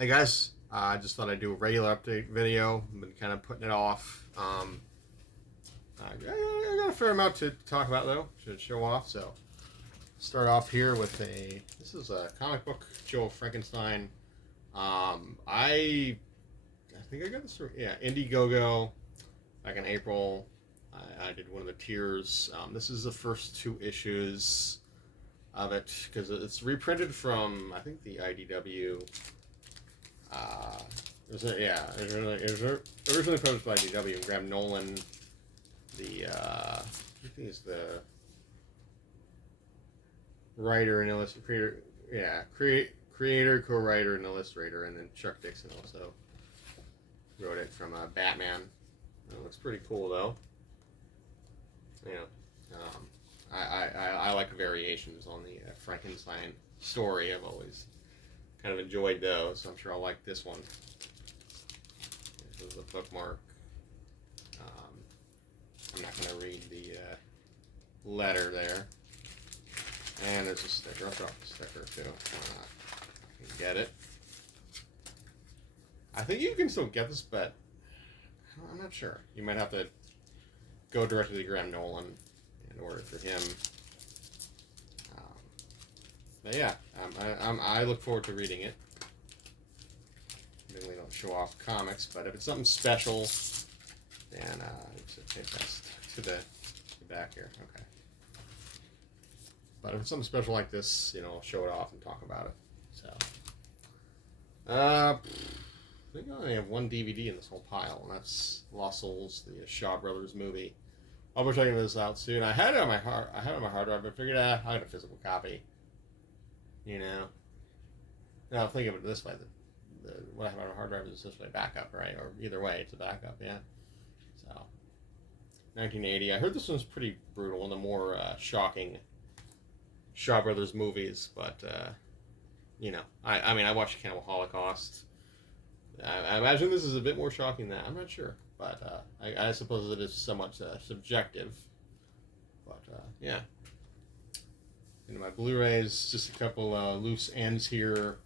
Hey guys, I just thought I'd do a regular update video. I've been kind of putting it off. I got a fair amount to talk about though, to show off. So, start off here with this is a comic book, Joe Frankenstein. I think I got this from, yeah, Indiegogo back in April. I did one of the tiers. This is the first two issues of it because it's reprinted from, I think, the IDW. It was originally published by IDW and Graham Nolan. I think he's the writer and illustrator. Creator, co-writer, and illustrator, and then Chuck Dixon also wrote it from Batman. It looks pretty cool though. You know, I like variations on the Frankenstein story. I've always kind of enjoyed those, so I'm sure I'll like this one. This is a bookmark. I'm not going to read the letter there. And there's a sticker. I'll drop the sticker too. Why not? I can get it. I think you can still get this, but I'm not sure. You might have to go directly to Graham Nolan and order for him. But yeah, I look forward to reading it. Really don't show off comics, but if it's something special, then take that to the back here. Okay. But if it's something special like this, I'll show it off and talk about it. So, I think I only have one DVD in this whole pile, and that's Lost Souls, the Shaw Brothers movie. I'll be checking this out soon. I had it on my hard drive, but I figured I had a physical copy. Now think of it this way: what I have on a hard drive is essentially a backup, right? Or either way, it's a backup, yeah. So, 1980. I heard this one's pretty brutal, one of the more shocking Shaw Brothers movies, but I watched Cannibal Holocaust. I imagine this is a bit more shocking than that. I'm not sure, but I suppose it is somewhat subjective. But yeah. My Blu-rays, just a couple loose ends here.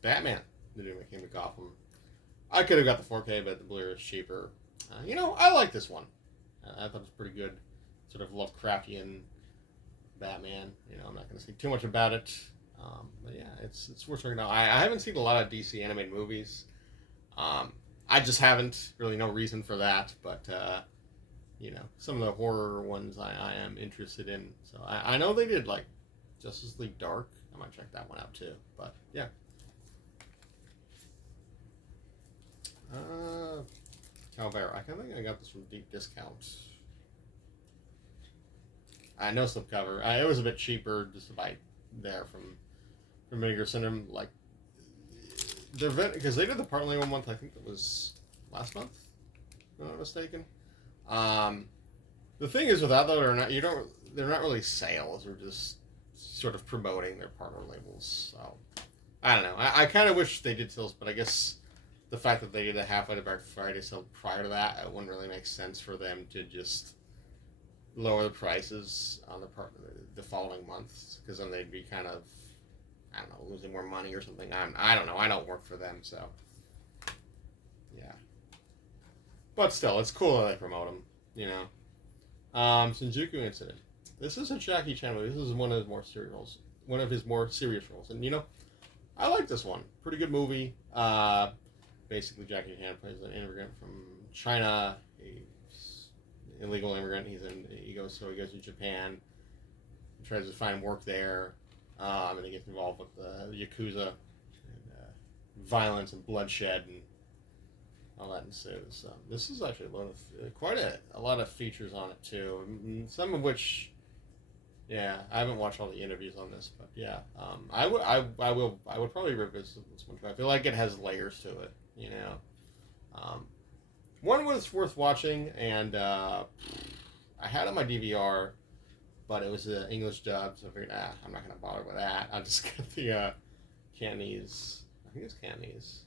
Batman, the new McKinney Gotham. I could have got the 4K, but the Blu-ray is cheaper. I like this one. I thought it was pretty good. Sort of Lovecraftian Batman. I'm not going to say too much about it. But yeah, it's worth checking out. I haven't seen a lot of DC animated movies. I just haven't. Really no reason for that, but some of the horror ones I am interested in. So I know they did like Justice League Dark. I might check that one out too. But yeah. Calvera. I think I got this from deep discount. I know some cover. It was a bit cheaper just to buy there from Vinegar Syndrome. Like because they did the partly one month. I think it was last month, if I'm not mistaken. The thing is with that though, they're not really sales. They're just sort of promoting their partner labels. So I don't know. I kind of wish they did sales, but I guess the fact that they did a halfway to Black Friday sale prior to that, it wouldn't really make sense for them to just lower the prices on the following months, because then they'd be kind of, I don't know, losing more money or something. I don't know. I don't work for them, so yeah. But still, it's cool that they promote them. Shinjuku Incident. This is a Jackie Chan movie. This is one of his more serious roles, and I like this one. Pretty good movie. Basically, Jackie Chan plays an immigrant from China. He's an illegal immigrant. He goes to Japan. He tries to find work there, and he gets involved with the Yakuza and violence and bloodshed and all that ensues. This is actually quite a lot of features on it too. Some of which, yeah, I haven't watched all the interviews on this, but yeah, I would probably revisit this one. I feel like it has layers to it. One was worth watching, and I had it on my DVR, but it was an English dub, so I figured, I'm not gonna bother with that. I'll just get the Cantonese. I think it's Cantonese.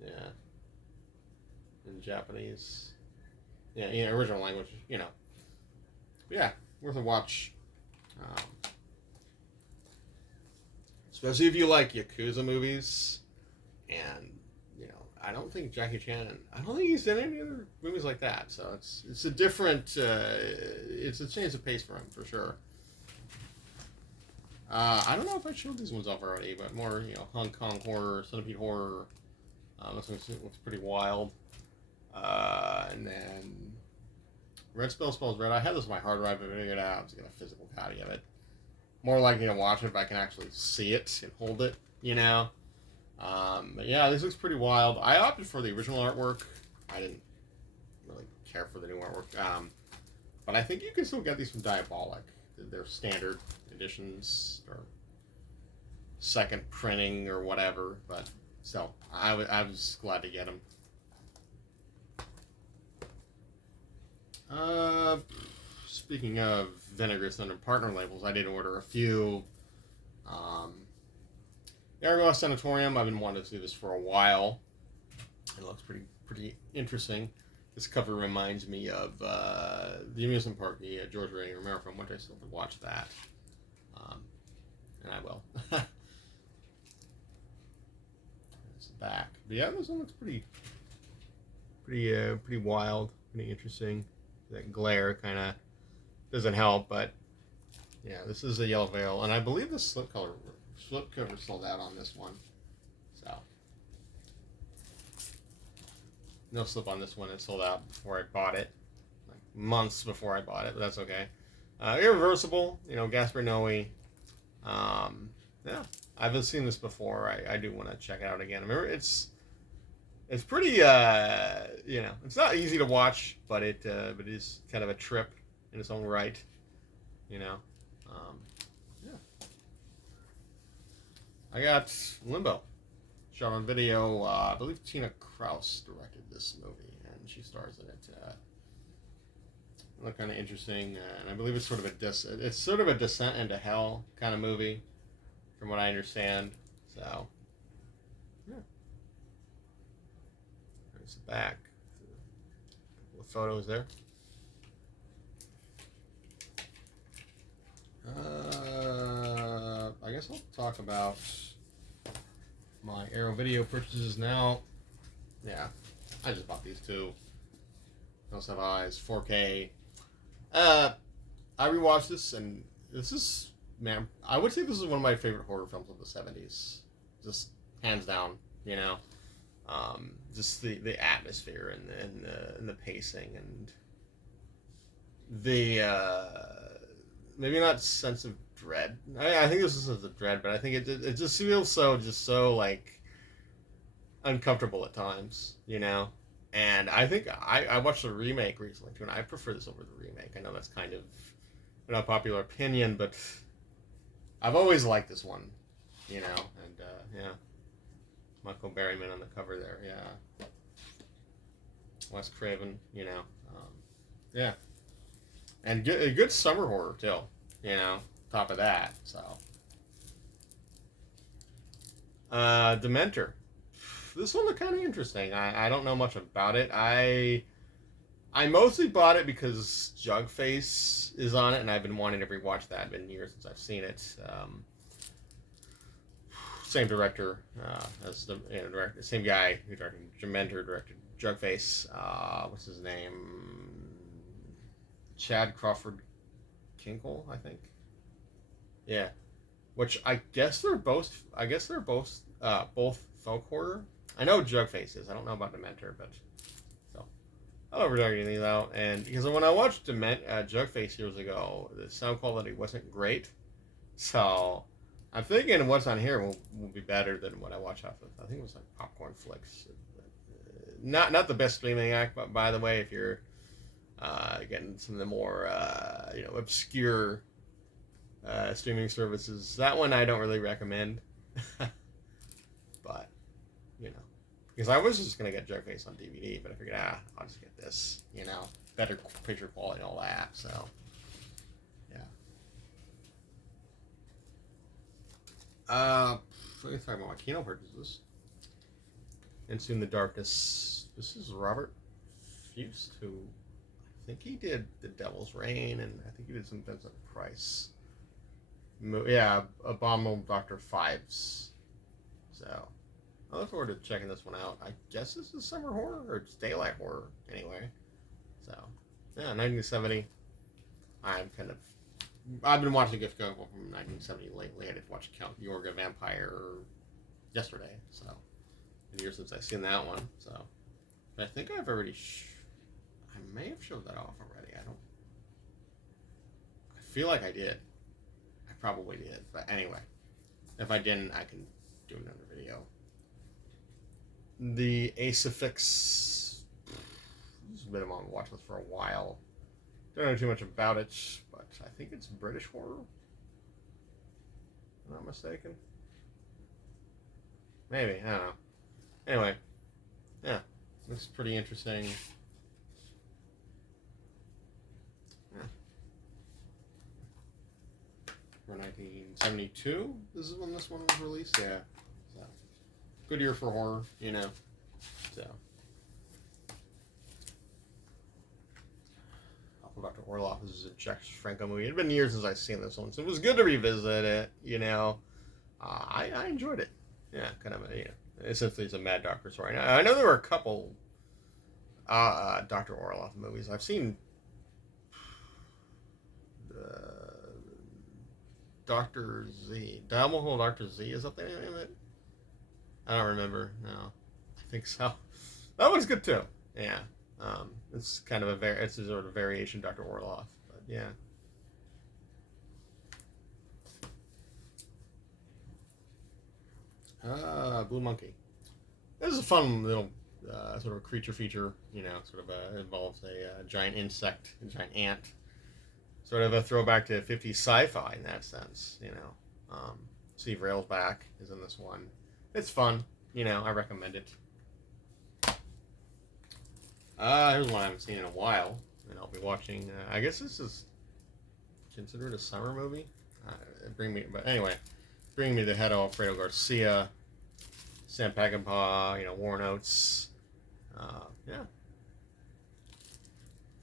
Yeah. In Japanese, original language, yeah, worth a watch. especially if you like Yakuza movies. And I don't think Jackie Chan. I don't think he's in any other movies like that. So it's a different. It's a change of pace for him for sure. I don't know if I showed these ones off already, but more Hong Kong horror, centipede horror. This one looks pretty wild. And then Red Spells Red. I had this on my hard drive, but I figured out I was getting a physical copy of it. More likely to watch it if I can actually see it and hold it. But yeah, this looks pretty wild. I opted for the original artwork. I didn't really care for the new artwork. But I think you can still get these from Diabolic. They're standard editions or second printing or whatever. But still, I was glad to get them. Speaking of Vinegar Thunder partner labels, I did order a few. Ergo Sanatorium, I've been wanting to do this for a while. It looks pretty interesting. This cover reminds me of the amusement park, the George Ray Romero film, which I still have to watch that. And I will. It's the back. But yeah, this one looks pretty wild, pretty interesting. That glare kind of doesn't help, but yeah, this is a yellow veil, and I believe the slipcover sold out on this one. So no slip on this one. It sold out before I bought it, like months before I bought it, but that's okay. Irreversible, Gaspar Noé. Yeah, I've seen this before. I do want to check it out again. I remember it's pretty, it's not easy to watch, but it is kind of a trip in its own right, Yeah. I got Limbo, shot on video. I believe Tina Kraus directed this movie, and she stars in it. Look kind of interesting, and I believe it's sort of a descent into hell kind of movie, from what I understand. So, yeah. There's the back. A couple of photos there. I guess I'll talk about my Arrow Video purchases now. Yeah, I just bought these two. Those have eyes, 4K. I rewatched this, and this is, man, I would say this is one of my favorite horror films of the 70s. Just hands down, just the atmosphere and the pacing and the maybe not sense of dread. I think this is a sense of dread, but I think it just feels so like uncomfortable at times, And I think I watched the remake recently too, and I prefer this over the remake. I know that's kind of an unpopular opinion, but I've always liked this one, And yeah, Michael Berryman on the cover there, yeah. Wes Craven, yeah. And a good summer horror too, top of that, so. Dementor. This one looked kind of interesting. I don't know much about it. I mostly bought it because Jugface is on it, and I've been wanting to rewatch that. It's been years since I've seen it. Same director as the director, same guy who directed Dementor directed Jugface. What's his name? Chad Crawford Kinkle, I think. Yeah, which I guess they're both. Both folk horror. I know Jugface is. I don't know about Dementor, but so I'll overdo anything though. And because when I watched Jugface years ago, the sound quality wasn't great, so I'm thinking what's on here will be better than what I watch off of. I think it was like Popcorn Flicks. Not the best streaming act, but by the way, if you're getting some of the more obscure streaming services, that one I don't really recommend. But because I was just gonna get Jugface on DVD, but I figured I'll just get this, better picture quality and all that. So yeah. Let me talk about my Kino purchases. And Soon the Darkness. This is Robert Fust, who I think he did The Devil's Reign, and I think he did some Vincent Price. Yeah, Abominable Doctor Fives. So I look forward to checking this one out. I guess this is summer horror or it's daylight horror anyway. So yeah, 1970. I've been watching Gift Go from 1970 lately. I did watch Count Yorga Vampire yesterday, so been years since I've seen that one. So but I think I've already. I may have showed that off already. I feel like I did. I probably did, but anyway, if I didn't, I can do another video. The Acefix. This has been on the watch list for a while. Don't know too much about it, but I think it's British horror. If I'm not mistaken. Maybe, I don't know. Anyway, yeah, looks pretty interesting. Yeah. For 1972, this is when this one was released. Yeah, so good year for horror, you know. So. Dr. Orloff. This is a Jack Franco movie. It had been years since I've seen this one, so it was good to revisit it. You know, I enjoyed it. Yeah, kind of. Essentially, it's a Mad Doctor story. Now, I know there were a couple Dr. Orloff movies. I've seen Dr. Z. Dial Dr. Z. Is that the name of it? I don't remember. No, I think so. That one's good too. Yeah. It's kind of it's a sort of variation Dr. Orloff, but yeah. Blue Monkey. This is a fun little sort of creature feature, you know, sort of involves a giant insect, a giant ant. Sort of a throwback to 50s sci-fi in that sense, you know. Steve Railsback is in this one. It's fun, you know, I recommend it. Here's one I haven't seen in a while, and I'll be watching. I guess this is considered a summer movie. Bring me the head of Alfredo Garcia, Sam Peckinpah, you know, Warren Oates. Yeah,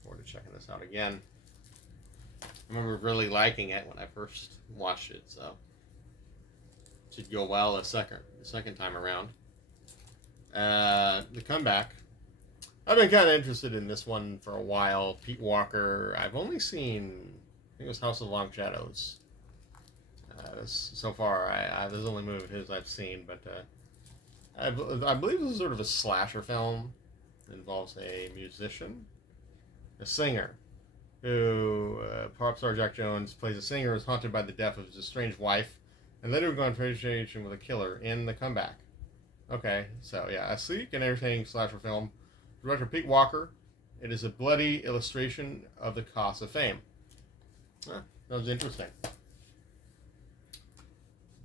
forward to checking this out again. I remember really liking it when I first watched it, so it should go well the second time around. The Comeback. I've been kind of interested in this one for a while. Pete Walker. I've only seen, I think it was House of Long Shadows. So far, this is the only movie of his I've seen, but I believe this is sort of a slasher film. It involves a musician, a singer, who pop star Jack Jones plays a singer who's haunted by the death of his estranged wife, and later go on confrontation with a killer in The Comeback. Okay, so yeah, a sleek and entertaining slasher film. Director Pete Walker. It is a bloody illustration of the cost of fame. That was interesting.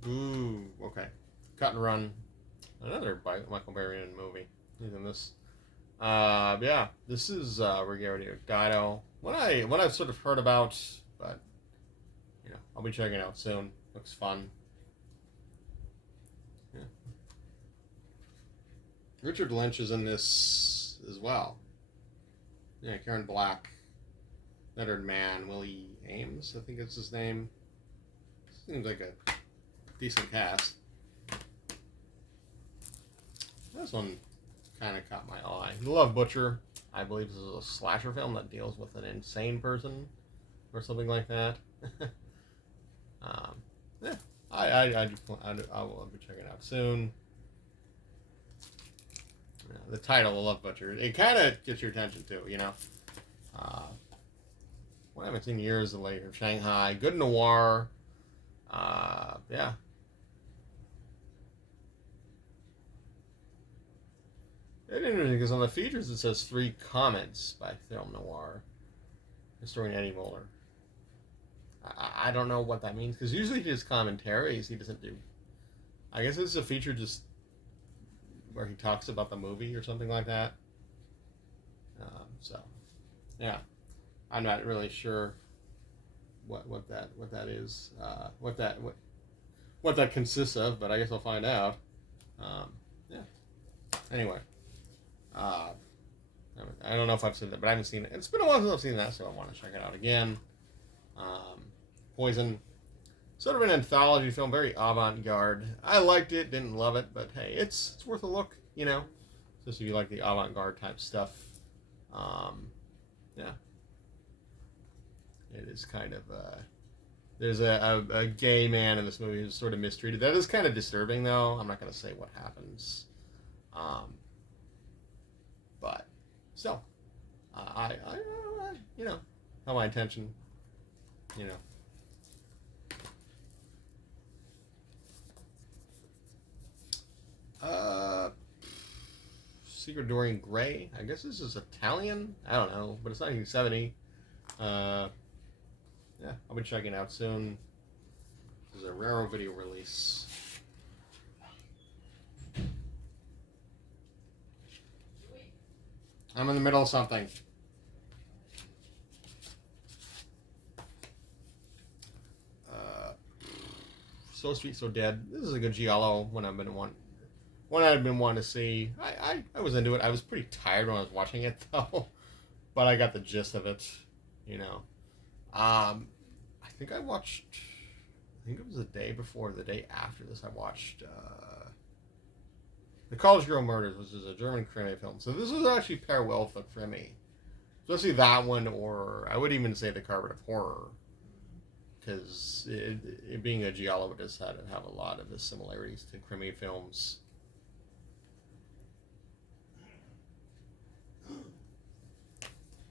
Ooh, okay. Cut and Run. Another Michael Berrien movie. He's in this. Yeah, this is Rogerio Dido. One I've sort of heard about, but you know, I'll be checking it out soon. Looks fun. Yeah. Richard Lynch is in this as well. Yeah, Karen Black, Lettered Man, Willie Ames, I think it's his name. Seems like a decent cast. This one kind of caught my eye. The Love Butcher, I believe this is a slasher film that deals with an insane person or something like that. Yeah, I will be checking it out soon. The title, The Love Butcher, it kind of gets your attention too, you know. What I haven't seen years later. Shanghai, good noir. Yeah. It's interesting because on the features it says 3 comments by film noir historian Eddie Muller. I don't know what that means because usually his commentaries he doesn't do. I guess it's a feature just where he talks about the movie or something like that. So, yeah, I'm not really sure what that is, what that consists of, but I guess I'll find out. Yeah. Anyway, I don't know if I've seen that, but I haven't seen it. It's been a while since I've seen that, so I want to check it out again. Poison. sort of an anthology film, very avant-garde. I liked it, didn't love it, but hey, it's worth a look, you know. Especially if you like the avant-garde type stuff. Yeah. It is kind of, there's a gay man in this movie who's sort of mistreated. That is kind of disturbing, though. I'm not going to say what happens. But still, I you know, have my attention, you know. Secret Dorian Gray. I guess this is Italian. I don't know, but it's 1970. Yeah, I'll be checking it out soon. This is a rare video release. I'm in the middle of something. So Sweet, So Dead. This is a good giallo. One I've been wanting to see. I was into it. I was pretty tired when I was watching it though, but I got the gist of it. You know, I think it was the day before, the day after this. I watched The College Girl Murders, which is a German crime film. So this was actually pair well with the crime, especially that one, or I would even say The Carpet of Horror, because it being a giallo, it does have a lot of the similarities to crime films.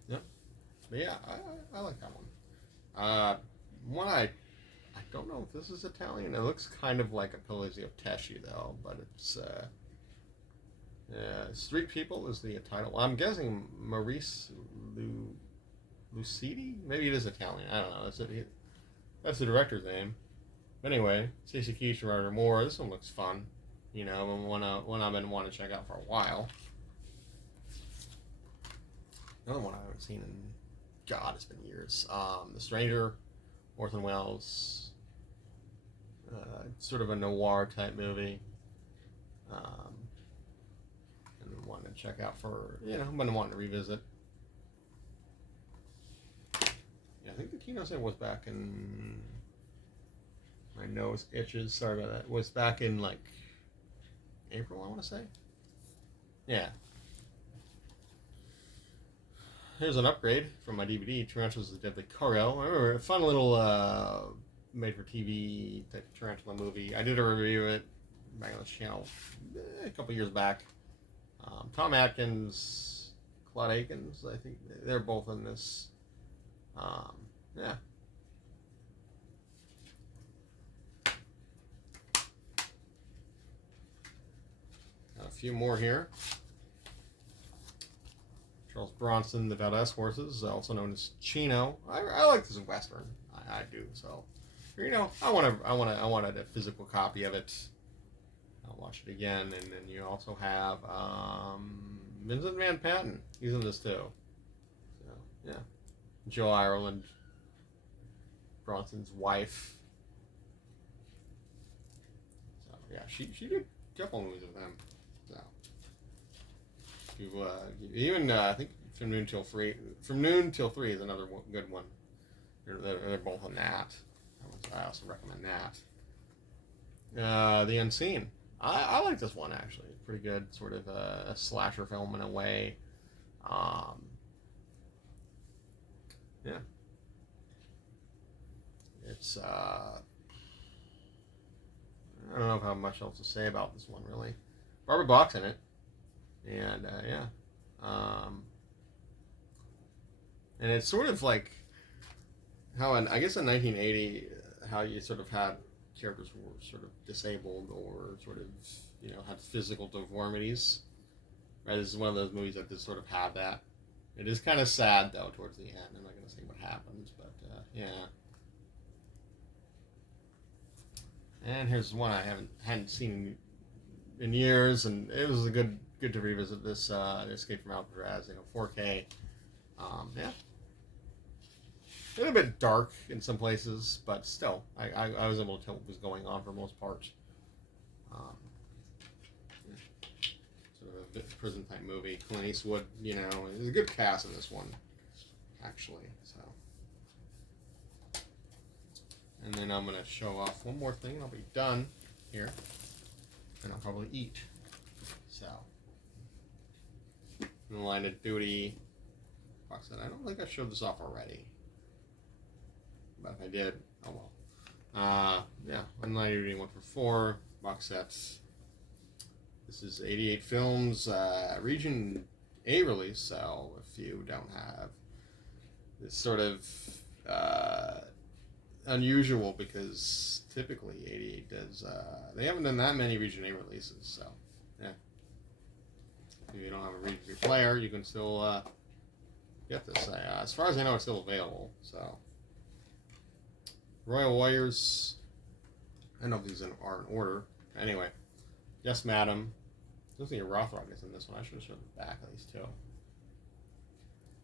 Yep. But yeah, I like that one. One I don't know if this is Italian. It looks kind of like a Polizio Tesci though, but it's Street People is the title. I'm guessing Maurice Lucidi. Maybe it is Italian. I don't know. That's the director's name. But anyway, Stacey Keach and Roger Moore. This one looks fun. You know, one I've been wanting to check out for a while. Another one I haven't seen in, God, it's been years. The Stranger, Orson Welles. Sort of a noir type movie. And wanting to check out for, you know, been wanting to revisit. Yeah, I think the Kino set was back in. My nose itches. Sorry about that. Was back in like April, I want to say. Yeah. Here's an upgrade from my DVD, Tarantulas of the Deadly Chorale. I remember a fun little made-for-TV type tarantula movie. I did a review of it back on this channel a couple years back. Tom Atkins, Claude Akins, I think they're both in this. Yeah. Got a few more here. Charles Bronson, The Valdez Horses, also known as Chino. I like this Western. I do. So, you know, I wanted a physical copy of it. I'll watch it again, and then you also have Vincent Van Patten. He's in this too. So yeah, Joe Ireland, Bronson's wife. So yeah, she did a couple movies with them. So even I think From Noon Till 3 is another good one. They're both on that. I also recommend that. The Unseen. I like this one actually. It's pretty good, sort of a slasher film in a way. Yeah. It's I don't know how much else to say about this one really. Barbara Bach's in it, and yeah. And it's sort of like how I guess in 1980, how you sort of had characters who were sort of disabled or sort of, you know, had physical deformities. Right, this is one of those movies that just sort of have that. It is kind of sad though towards the end. I'm not going to say what happens, but yeah. And here's one I hadn't seen in years, and it was good to revisit this. Escape from Alcatraz, 4K. Yeah. A little bit dark in some places, but still, I was able to tell what was going on for the most part. Yeah. Sort of a prison type movie. Clint Eastwood, there's a good cast in this one, actually. So, And then I'm going to show off one more thing and I'll be done here. And I'll probably eat. So, in the Line of Duty box set. I don't think I showed this off already. But if I did, oh well. Yeah, One Line of Duty 1 for 4 box sets. This is 88 films, Region A release, so if you don't have, it's sort of unusual because typically 88 does, they haven't done that many Region A releases, so yeah. If you don't have a Region B player, you can still get this. As far as I know, it's still available, so. Royal Warriors, I don't know if these are in order. Anyway, Yes Madam. I don't think Rothrock is in this one. I should have shown the back of these two.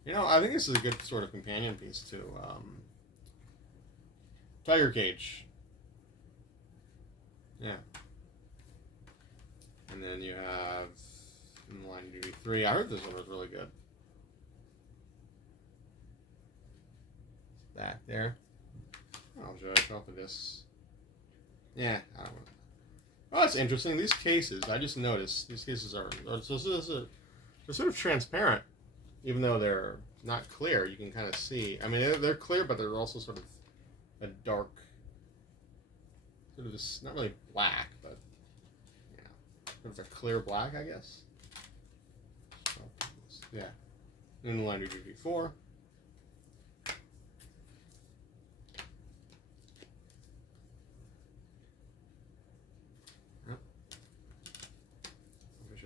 You know, I think this is a good sort of companion piece to Tiger Cage. Yeah. And then you have In the Line of Duty 3. I heard this one was really good. Back there. I'll show off the discs. Yeah, I don't know. Oh, that's interesting. These cases, I just noticed, these cases are they're sort of transparent, even though they're not clear. You can kind of see. I mean, they're clear, but they're also sort of a dark, sort of this, not really black, but yeah, sort of a clear black, I guess. So, yeah, In the Line of Duty 4.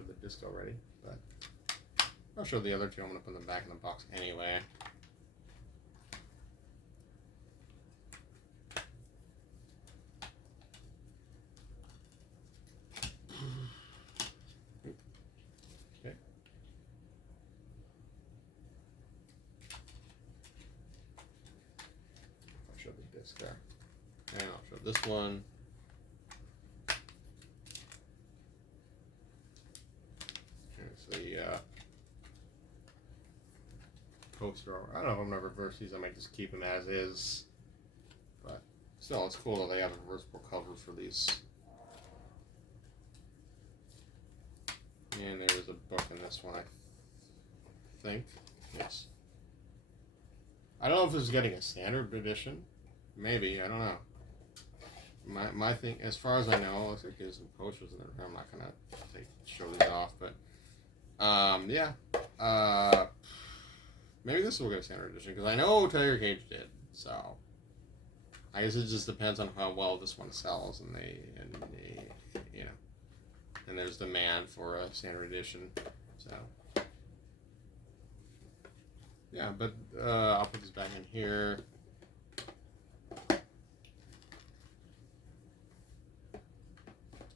The disc already, but I'll show the other two. I'm going to put them back in the box anyway. Okay. I'll show the disc there, and I'll show this one. The poster. I don't know if I'm going to reverse these. I might just keep them as is. But still, it's cool that they have a reversible cover for these. And there is a book in this one, I think. Yes. I don't know if this is getting a standard edition. Maybe. I don't know. My thing, as far as I know, looks like there's some posters in there. I'm not going to show these off, but yeah. Maybe this will get a standard edition because I know Tiger Cage did. So I guess it just depends on how well this one sells, and they you know, and there's demand for a standard edition. So yeah, but I'll put this back in here.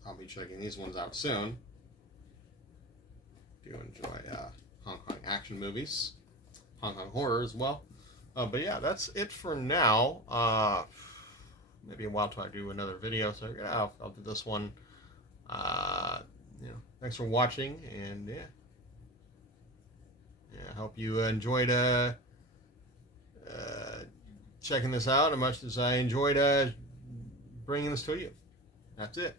I'll be checking these ones out soon. Do enjoy Hong Kong action movies, Hong Kong horror as well. But yeah, that's it for now. Maybe a while till I do another video, so yeah, I'll do this one. You know, thanks for watching, and yeah, I hope you enjoyed checking this out as much as I enjoyed bringing this to you. That's it.